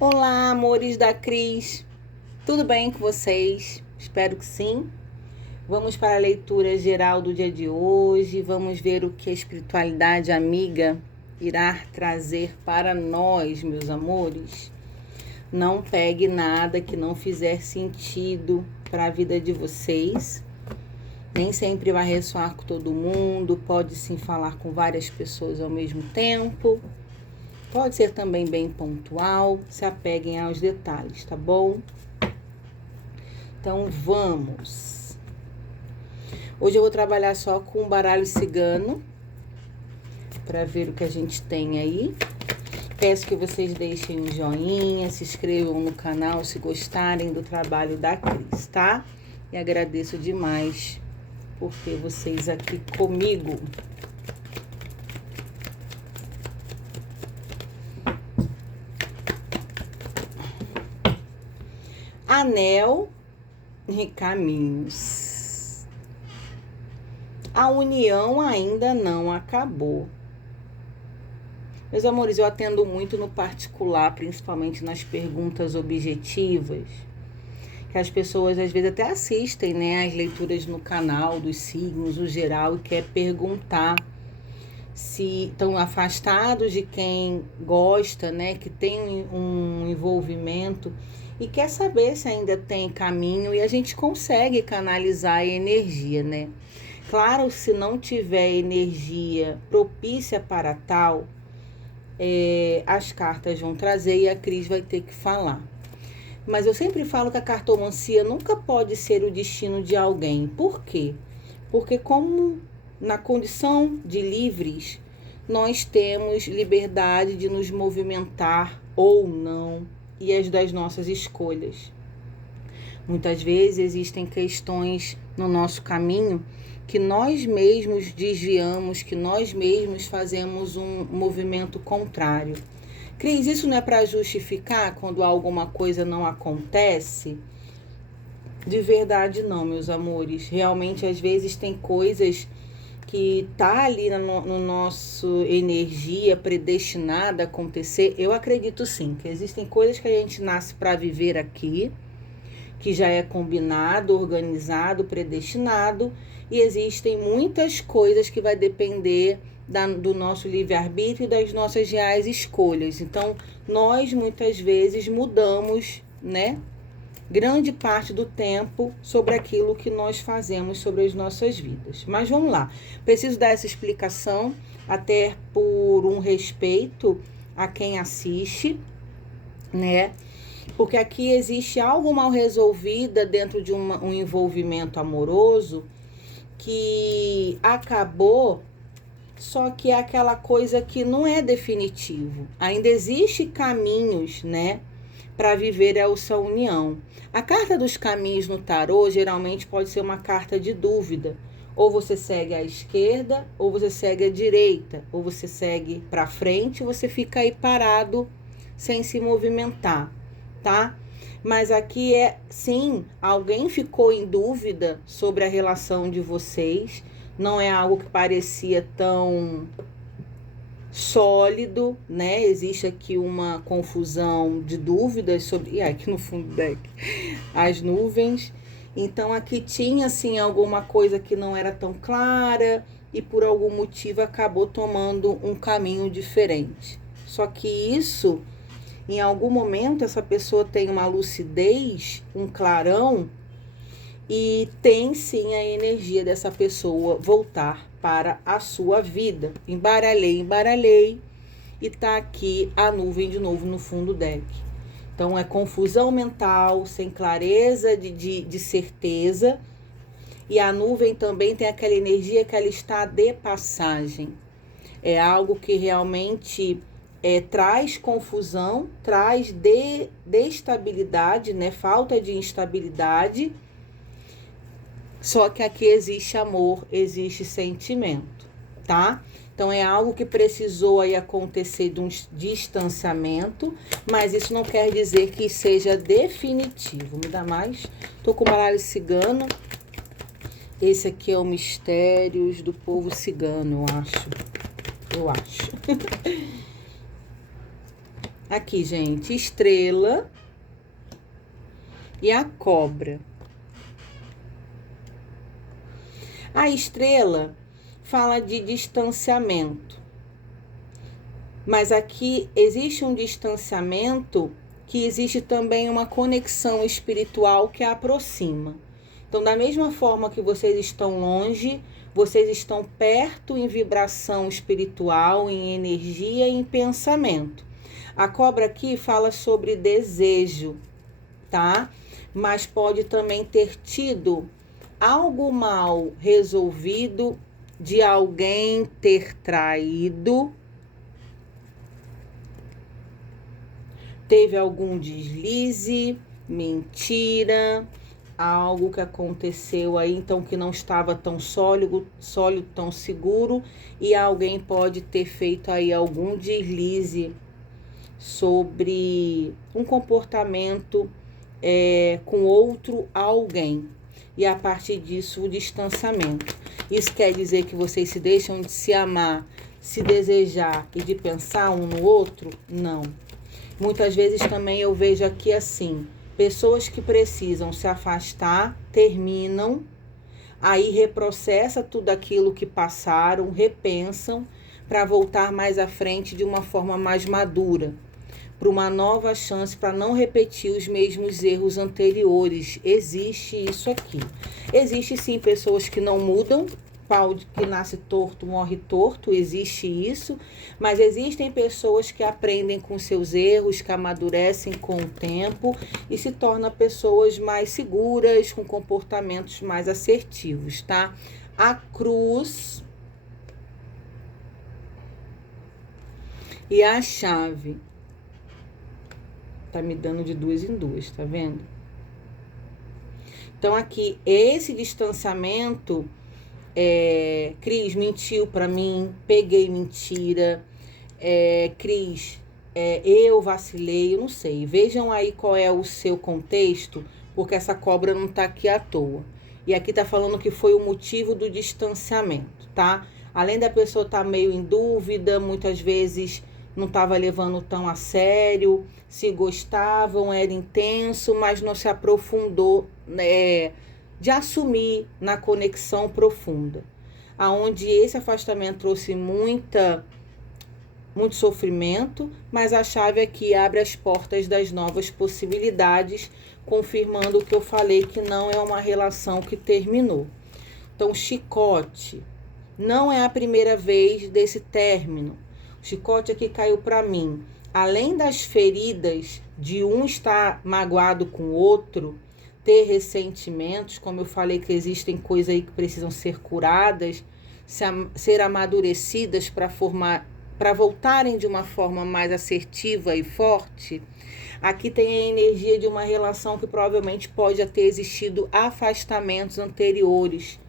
Olá, amores da Cris. Tudo bem com vocês? Espero que sim. Vamos para a leitura geral do dia de hoje. Vamos ver o que a espiritualidade amiga irá trazer para nós, meus amores. Não pegue nada que não fizer sentido para a vida de vocês. Nem sempre vai ressoar com todo mundo. Pode sim falar com várias pessoas ao mesmo tempo. Pode ser também bem pontual, se apeguem aos detalhes, tá bom? Então vamos. Hoje eu vou trabalhar só com o baralho cigano, para ver o que a gente tem aí. Peço que vocês deixem um joinha, se inscrevam no canal se gostarem do trabalho da Cris, tá? E agradeço demais por ter vocês aqui comigo. Anel e caminhos. A união ainda não acabou. Meus amores, eu atendo muito no particular, principalmente nas perguntas objetivas, que as pessoas às vezes até assistem, né, as leituras no canal dos signos, o geral, e quer perguntar se estão afastados de quem gosta, né, que tem um envolvimento e quer saber se ainda tem caminho, e a gente consegue canalizar a energia, né? Claro, se não tiver energia propícia para tal, as cartas vão trazer e a Cris vai ter que falar. Mas eu sempre falo que a cartomancia nunca pode ser o destino de alguém. Por quê? Porque como na condição de livres, nós temos liberdade de nos movimentar ou não e as das nossas escolhas. Muitas vezes existem questões no nosso caminho que nós mesmos desviamos, que nós mesmos fazemos um movimento contrário. Cris, isso não é para justificar quando alguma coisa não acontece? De verdade não, meus amores. Realmente, às vezes, tem coisas que tá ali no nosso energia predestinada a acontecer. Eu acredito sim, que existem coisas que a gente nasce para viver aqui, que já é combinado, organizado, predestinado, e existem muitas coisas que vai depender do nosso livre-arbítrio e das nossas reais escolhas. Então, nós muitas vezes mudamos, né, grande parte do tempo sobre aquilo que nós fazemos sobre as nossas vidas. Mas vamos lá, preciso dar essa explicação, até por um respeito a quem assiste, né? Porque aqui existe algo mal resolvido dentro de um envolvimento amoroso que acabou, só que é aquela coisa que não é definitivo. Ainda existe caminhos, né, para viver essa união. A carta dos caminhos no tarô geralmente pode ser uma carta de dúvida. Ou você segue à esquerda, ou você segue à direita, ou você segue para frente, ou você fica aí parado sem se movimentar, tá? Mas aqui é, sim, alguém ficou em dúvida sobre a relação de vocês. Não é algo que parecia tão sólido, né? Existe aqui uma confusão de dúvidas sobre... E aqui no fundo do deck, as nuvens. Então, aqui tinha, assim, alguma coisa que não era tão clara e por algum motivo acabou tomando um caminho diferente. Só que isso, em algum momento, essa pessoa tem uma lucidez, um clarão, e tem sim a energia dessa pessoa voltar para a sua vida. Embaralhei, e tá aqui a nuvem de novo no fundo do deck. Então é confusão mental, sem clareza de certeza, e a nuvem também tem aquela energia que ela está de passagem. É algo que realmente traz confusão, traz destabilidade, né? Falta de instabilidade. Só que aqui existe amor, existe sentimento, tá? Então é algo que precisou aí acontecer de um distanciamento, mas isso não quer dizer que seja definitivo. Me dá mais? Tô com o baralho cigano. Esse aqui é o Mistérios do Povo Cigano, eu acho. Aqui, gente, estrela e a cobra. A estrela fala de distanciamento. Mas aqui existe um distanciamento que existe também uma conexão espiritual que aproxima. Então, da mesma forma que vocês estão longe, vocês estão perto em vibração espiritual, em energia e em pensamento. A cobra aqui fala sobre desejo, tá? Mas pode também ter tido algo mal resolvido, de alguém ter traído, teve algum deslize, mentira, algo que aconteceu aí, então que não estava tão sólido, tão seguro, e alguém pode ter feito aí algum deslize sobre um comportamento com outro alguém. E a partir disso, o distanciamento. Isso quer dizer que vocês se deixam de se amar, se desejar e de pensar um no outro? Não. Muitas vezes também eu vejo aqui assim, pessoas que precisam se afastar, terminam, aí reprocessa tudo aquilo que passaram, repensam para voltar mais à frente de uma forma mais madura, para uma nova chance, para não repetir os mesmos erros anteriores. Existe isso aqui. Existe sim pessoas que não mudam, pau que nasce torto, morre torto, existe isso, mas existem pessoas que aprendem com seus erros, que amadurecem com o tempo e se tornam pessoas mais seguras, com comportamentos mais assertivos, tá? A cruz e a chave. Tá me dando de duas em duas, tá vendo? Então, aqui, esse distanciamento, Cris mentiu pra mim, peguei mentira, Cris, eu vacilei, eu não sei. Vejam aí qual é o seu contexto, porque essa cobra não tá aqui à toa. E aqui tá falando que foi o motivo do distanciamento, tá? Além da pessoa estar meio em dúvida, muitas vezes não estava levando tão a sério, se gostavam, era intenso, mas não se aprofundou, de assumir na conexão profunda. Aonde esse afastamento trouxe muito sofrimento, mas a chave aqui abre as portas das novas possibilidades, confirmando o que eu falei, que não é uma relação que terminou. Então, chicote, não é a primeira vez desse término. O chicote aqui caiu para mim. Além das feridas de um estar magoado com o outro, ter ressentimentos, como eu falei que existem coisas aí que precisam ser curadas, ser amadurecidas para voltarem de uma forma mais assertiva e forte. Aqui tem a energia de uma relação que provavelmente pode ter existido afastamentos anteriores.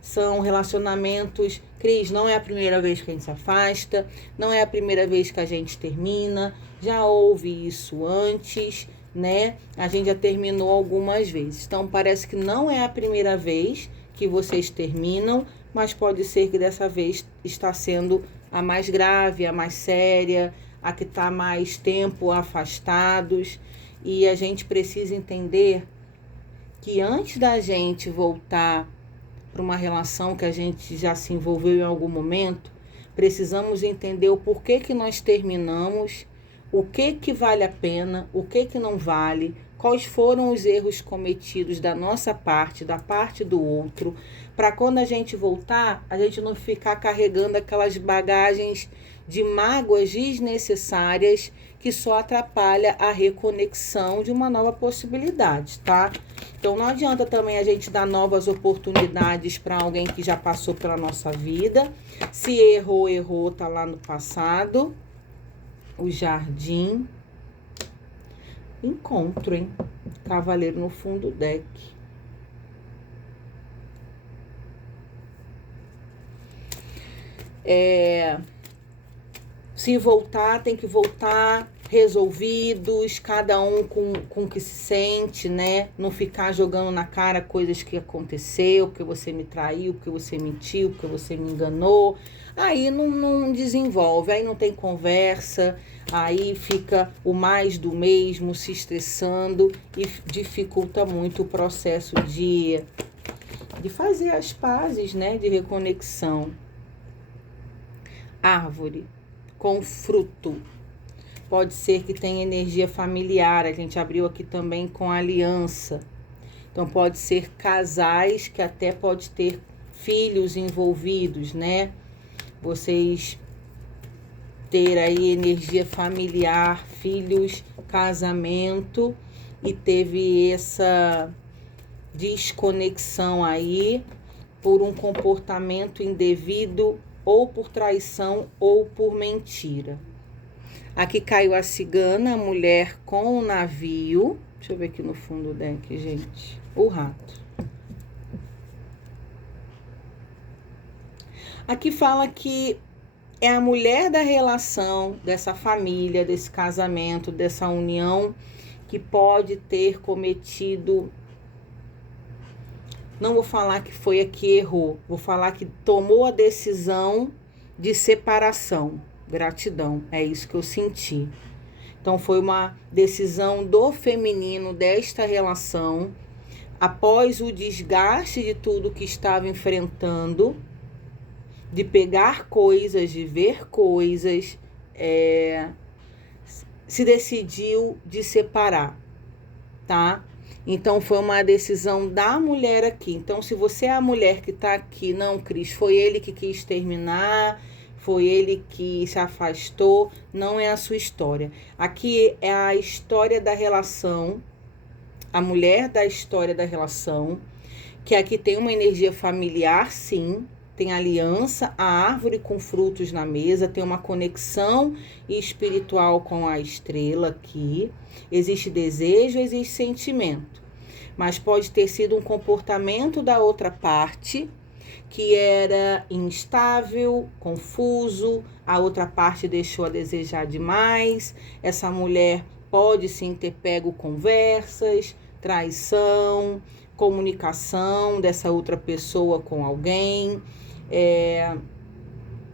São relacionamentos, Cris, não é a primeira vez que a gente se afasta, não é a primeira vez que a gente termina, já houve isso antes, né? A gente já terminou algumas vezes. Então, parece que não é a primeira vez que vocês terminam, mas pode ser que dessa vez está sendo a mais grave, a mais séria, a que está mais tempo afastados. E a gente precisa entender que antes da gente voltar para uma relação que a gente já se envolveu em algum momento, precisamos entender o porquê que nós terminamos, o que vale a pena, o que não vale, quais foram os erros cometidos da nossa parte, da parte do outro, para quando a gente voltar, a gente não ficar carregando aquelas bagagens de mágoas desnecessárias que só atrapalha a reconexão de uma nova possibilidade, tá? Então, não adianta também a gente dar novas oportunidades para alguém que já passou pela nossa vida. Se errou, tá lá no passado. O jardim. Encontro, hein? Cavaleiro no fundo do deck. Se voltar, tem que voltar resolvidos, cada um com o que se sente, né? Não ficar jogando na cara coisas que aconteceu, porque você me traiu, porque você mentiu, porque você me enganou. Aí não desenvolve, aí não tem conversa, aí fica o mais do mesmo, se estressando e dificulta muito o processo de fazer as pazes, né? De reconexão. Árvore com fruto. Pode ser que tenha energia familiar. A gente abriu aqui também com aliança. Então, pode ser casais que até pode ter filhos envolvidos, né? Vocês ter aí energia familiar, filhos, casamento, e teve essa desconexão aí por um comportamento indevido, ou por traição, ou por mentira. Aqui caiu a cigana, a mulher com o navio. Deixa eu ver aqui no fundo do deck, gente. O rato. Aqui fala que é a mulher da relação, dessa família, desse casamento, dessa união, que pode ter cometido... Não vou falar que foi a que errou, vou falar que tomou a decisão de separação. Gratidão, é isso que eu senti. Então, foi uma decisão do feminino desta relação, após o desgaste de tudo que estava enfrentando, de pegar coisas, de ver coisas, se decidiu de separar, tá? Então, foi uma decisão da mulher aqui. Então, se você é a mulher que tá aqui, não, Cris, foi ele que quis terminar, foi ele que se afastou, não é a sua história. Aqui é a história da relação, a mulher da história da relação, que aqui tem uma energia familiar, sim, tem aliança, a árvore com frutos na mesa, tem uma conexão espiritual com a estrela aqui, existe desejo, existe sentimento, mas pode ter sido um comportamento da outra parte, que era instável, confuso, a outra parte deixou a desejar demais, essa mulher pode sim ter pego conversas, traição, comunicação dessa outra pessoa com alguém,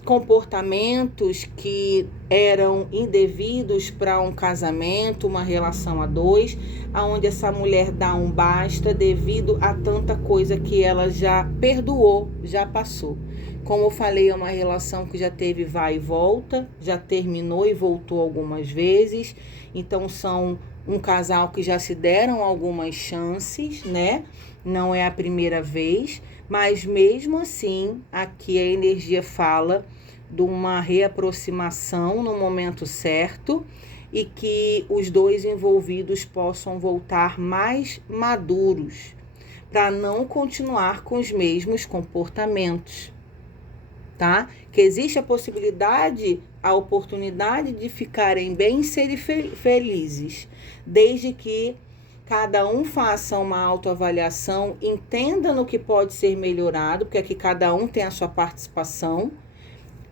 comportamentos que eram indevidos para um casamento, uma relação a dois, aonde essa mulher dá um basta devido a tanta coisa que ela já perdoou, já passou. Como eu falei, é uma relação que já teve vai e volta, já terminou e voltou algumas vezes, então são um casal que já se deram algumas chances, né? Não é a primeira vez, mas mesmo assim, aqui a energia fala de uma reaproximação no momento certo e que os dois envolvidos possam voltar mais maduros para não continuar com os mesmos comportamentos, tá? Que existe a possibilidade, a oportunidade de ficarem bem e serem felizes, desde que cada um faça uma autoavaliação, entenda no que pode ser melhorado, porque aqui cada um tem a sua participação.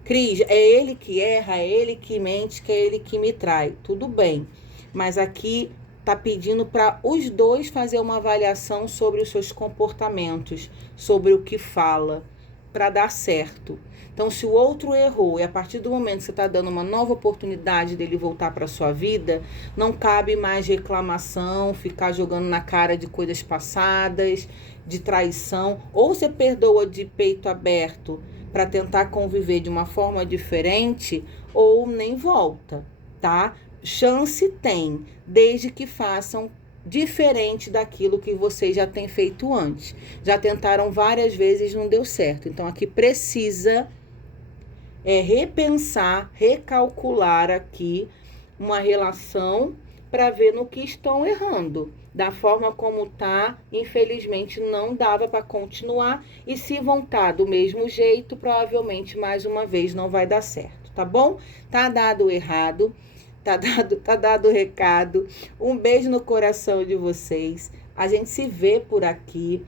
Cris, é ele que erra, é ele que mente, que é ele que me trai. Tudo bem, mas aqui tá pedindo para os dois fazer uma avaliação sobre os seus comportamentos, sobre o que fala, para dar certo. Então, se o outro errou e a partir do momento que você está dando uma nova oportunidade dele voltar para sua vida, não cabe mais reclamação, ficar jogando na cara de coisas passadas, de traição, ou você perdoa de peito aberto para tentar conviver de uma forma diferente, ou nem volta, tá? Chance tem, desde que façam diferente daquilo que vocês já têm feito antes. Já tentaram várias vezes, não deu certo. Então, aqui precisa repensar, recalcular aqui uma relação para ver no que estão errando. Da forma como tá, infelizmente não dava para continuar, e se voltar do mesmo jeito, provavelmente mais uma vez não vai dar certo, tá bom? Tá dado o errado, tá dado o recado. Um beijo no coração de vocês. A gente se vê por aqui.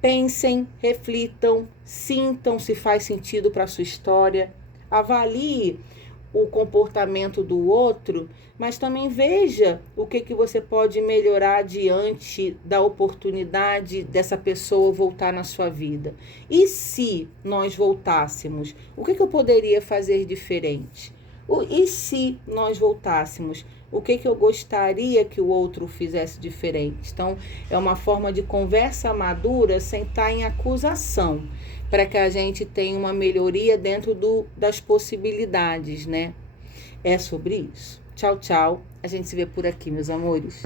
Pensem, reflitam, sintam se faz sentido para sua história. Avalie o comportamento do outro, mas também veja o que você pode melhorar diante da oportunidade dessa pessoa voltar na sua vida. E se nós voltássemos, o que eu poderia fazer diferente? E se nós voltássemos, o que eu gostaria que o outro fizesse diferente? Então, é uma forma de conversa madura sem estar em acusação, para que a gente tenha uma melhoria dentro das possibilidades, né? É sobre isso. Tchau, tchau. A gente se vê por aqui, meus amores.